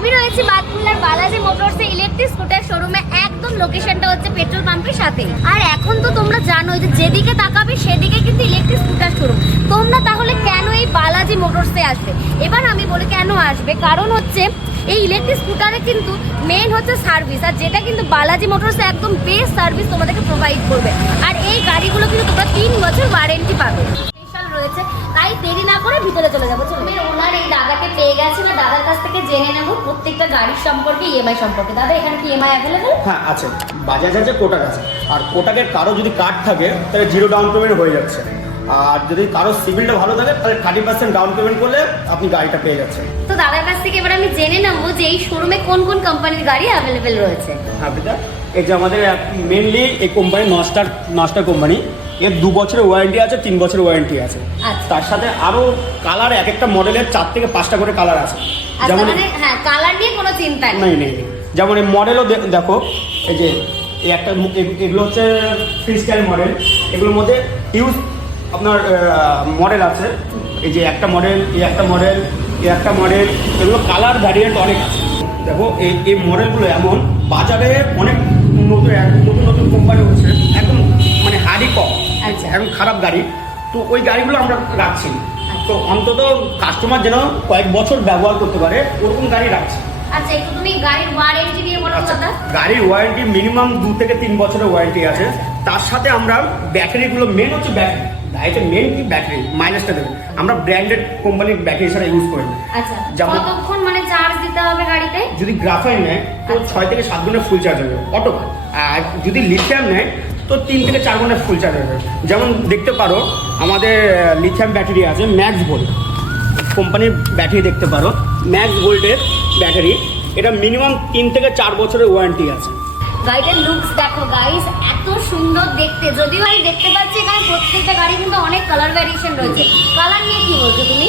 আমি রয়েছি বাতকুল্লার বালাজি মোটরসে ইলেকট্রিক স্কুটার শোরুমে, একদম লোকেশনটা হচ্ছে পেট্রোল পাম্পের সাথে। আর এখন তো তোমরা জানো যে যেদিকে তাকাবে সেদিকে কিন্তু ইলেকট্রিক স্কুটার শোরুম। তোমরা তাহলে কেন এই বালাজি মোটরসে আসবে? এবার আমি বলি কেন আসবে? কারণ হচ্ছে এই ইলেকট্রিক স্কুটারে কিন্তু মেন হচ্ছে সার্ভিস আর যেটা কিন্তু বালাজি মোটরসে একদম বেস্ট সার্ভিস তোমাদেরকে প্রোভাইড করবে। আর এই গাড়িগুলো কিন্তু তোমরা তিন বছর ওয়ারেন্টি পাবে। স্পেশাল রয়েছে, তাই দেরি না করে ভিতরে চলে যাব। দাদার কাছ থেকে জেনে নেব প্রত্যেকটা গাড়ির সম্পর্কে ইএমআই সম্পর্কে। দাদা এখানে কি ইএমআই অ্যাভেলেবল হ্যাঁ আছে। বাজাজ আছে কোটাক আছে। আর কোটাকের কারও যদি কার্ড থাকে তাহলে জিরো ডাউন পেমেন্ট হয়ে যাচ্ছে। আর যদি কারও সিভিলটা ভালো থাকে তাহলে থার্টি পার্সেন্ট ডাউন পেমেন্ট করলে আপনি গাড়িটা পেয়ে যাচ্ছেন। তো দাদার কাছ থেকে এবার আমি জেনে নেব যে এই শোরুমে কোন কোন কোম্পানির গাড়ি অ্যাভেলেবেল রয়েছে। হ্যাঁ এই যে আমাদের মেনলি এই কোম্পানি নস্টার নস্টার কোম্পানি এর দু বছরের ওয়ারেন্টি আছে তিন বছরের ওয়ারেন্টি আছে। আচ্ছা। তার সাথে আরও কালার এক একটা মডেলের চার থেকে পাঁচটা করে কালার আছে। যেমন মানে হ্যাঁ কালার নিয়ে কোনো চিন্তা নেই। যেমন এই মডেলও দেখো এই যে এই একটা এগুলো হচ্ছে ফ্রি স্টাইল মডেল এগুলোর মধ্যে ইউজ আপনার মডেল আছে এই যে একটা মডেল এই একটা মডেল এই একটা মডেল এগুলো কালার ভ্যারিয়েন্ট অনেক আছে দেখো এই এই মডেলগুলো এমন বাজারে অনেক নতুন নতুন নতুন কোম্পানি হচ্ছে একদম মানে হারি কম আচ্ছা। এখন খারাপ গাড়ি তো ওই গাড়িগুলো আমরা রাখছি না। তো অন্তত কাস্টমার যেন কয়েক বছর ব্যবহার করতে পারে ওরকম গাড়ি রাখছে। আচ্ছা একটু তুমি গাড়ির ওয়ারেন্টি নিয়ে বলো আচ্ছা দাদা। গাড়ির ওয়ারেন্টি মিনিমাম দু থেকে তিন বছরের ওয়ারেন্টি আছে। তার সাথে আমরা ব্যাটারিগুলো মেন হচ্ছে ব্যাটারি গাড়িতে মেন কি? ব্যাটারি মাইলেজটা দেবে। আমরা ব্র্যান্ডেড কোম্পানির ব্যাটারি ছাড়া ইউজ করি না। আচ্ছা কতক্ষণ মানে চার্জ দিতে হবে গাড়িতে? যদি গ্রাফাইন নেয় তো ছয় থেকে সাত ঘণ্টা ফুল চার্জ হবে। অটো আর যদি লিথিয়াম নেয় তো তিন থেকে চার ঘণ্টা ফুল চার্জ হবে যেমন দেখতে পারো আমাদের লিথিয়াম ব্যাটারি আছে ম্যাক্স ভোল্ট কোম্পানির ব্যাটারি দেখতে পারো ম্যাক্স ভোল্টের ব্যাটারি এটা মিনিমাম তিন থেকে চার বছরের ওয়ারেন্টি আছে। গাড়িটার লুকস দেখো গাইস এত সুন্দর দেখতে। যদিও আমি দেখতে পাচ্ছি এখানে প্রত্যেকটা গাড়ি কিন্তু অনেক কালার ভ্যারিয়েশন রয়েছে। কালার নিয়ে কি বলছো তুমি?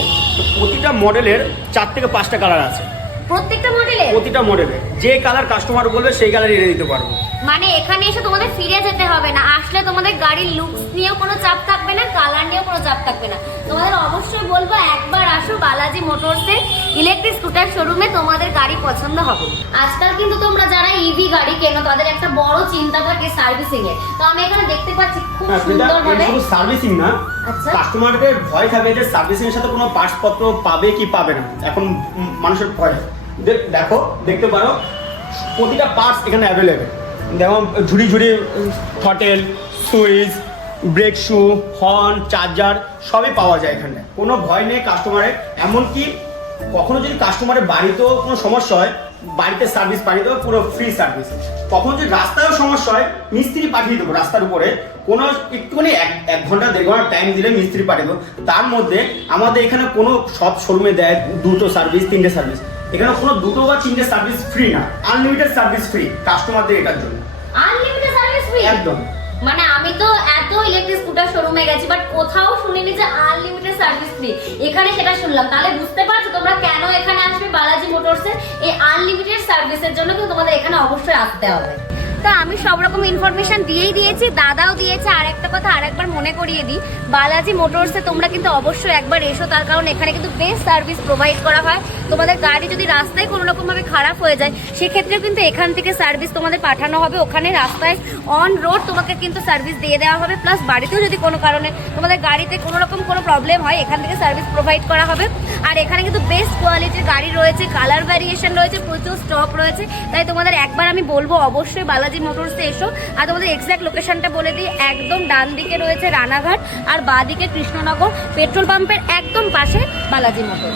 প্রতিটা মডেলের চার থেকে পাঁচটা কালার আছে। প্রত্যেকটা মডেলে প্রতিটা মডেলে যে কালার কাস্টমার বলবে সেই কালার এনে দিতে পারব। মানে এখানে এসে তোমাদের ফিরে যেতে হবে না। আসলে তোমাদের গাড়ির লুকস নিয়েও কোনো চাপ থাকবে না কালার নিয়েও কোনো চাপ থাকবে না। তোমাদের অবশ্যই বলব একবার আসো বালাজি মোটরসে ইলেকট্রিক স্কুটার শোরুমে তোমাদের গাড়ি পছন্দ হবে। আজকাল কিন্তু তোমরা যারা ইভি গাড়ি কেনো তাদের একটা বড় চিন্তা থাকে সার্ভিসিং এর। তো আমি এখানে দেখতে পাচ্ছি খুব সুন্দর ভাবে সার্ভিসিং না আচ্ছা। কাস্টমারদের ভয় থাকে যে সার্ভিসিং এর সাথে কোনো পার্টস পত্র পাবে কি পাবে না। এখন মানুষের ভয় দেখো দেখতে পারো প্রতিটা পার্টস এখানে অ্যাভেলেবেল দেখো, ঝুড়ি ঝুড়ি, throttle, switch, brake shoe, horn, charger, সবই পাওয়া যায় এখানে। কোনো ভয় নেই কাস্টমারের এমনকি কখনো যদি কাস্টমারের বাড়িতেও কোনো সমস্যা হয় বাড়িতে সার্ভিস পাঠিয়ে দেবো পুরো ফ্রি সার্ভিস কখন যদি রাস্তায়ও সমস্যা হয় মিস্ত্রি পাঠিয়ে দেবো রাস্তার উপরে। কোনো একটুখানি এক এক ঘণ্টা দেড় ঘণ্টা টাইম দিলে মিস্ত্রি পাঠিয়ে দেবো। তার মধ্যে আমাদের এখানে কোনো সব শোরুমে দেয় দুটো সার্ভিস তিনটে সার্ভিস এখানে কোনো দুটো বা তিনটে সার্ভিস ফ্রি না। আনলিমিটেড সার্ভিস ফ্রি কাস্টমারদের এটার জন্য। আনলিমিটেড সার্ভিস ফ্রি একদম। মানে আমি তো এত ইলেকট্রিক স্কুটার শোরুমে গেছি বাট কোথাও শুনিনি যে আনলিমিটেড সার্ভিস ফ্রি এখানে সেটা শুনলাম। তাহলে বুঝতে পারছ তোমরা কেন এখানে আসবে বালাজি মোটরসে? এই আনলিমিটেড সার্ভিসের জন্য কিন্তু তোমাদের এখানে অবশ্যই আসতে হবে। তো আমি সব রকম ইনফরমেশন দিয়েই দিয়েছি, দাদাও দিয়েছে, আর একটা কথা আরেকবার মনে করিয়ে দিই, বালাজি মোটরসে তোমরা কিন্তু অবশ্যই একবার এসো, তার কারণ এখানে কিন্তু বেস্ট সার্ভিস প্রোভাইড করা হয়। তোমাদের গাড়ি যদি রাস্তায় কোনো রকম ভাবে খারাপ হয়ে যায়, সেক্ষেত্রেও কিন্তু এখান থেকে সার্ভিস তোমাদের পাঠানো হবে। ওখানে রাস্তায় অন রোড তোমাকে কিন্তু সার্ভিস দিয়ে দেওয়া হবে। প্লাস বাড়িতেও যদি কোনো কারণে তোমাদের গাড়িতে কোনো রকম কোনো প্রবলেম হয়, এখান থেকে সার্ভিস প্রোভাইড করা হবে। আর এখানে কিন্তু বেস্ট কোয়ালিটির গাড়ি রয়েছে কালার ভ্যারিয়েশন রয়েছে, প্রচুর স্টক রয়েছে। তাই তোমাদের একবার আমি বলব, অবশ্যই বালাজি মোটরসে এসো। আর তোমাদের এক্স্যাক্ট লোকেশনটা বলে দিই, একদম ডান দিকে রয়েছে রানাঘাট, আর বাঁ দিকে কৃষ্ণনগর পেট্রোল পাম্পের একদম পাশে বালাজি মোটর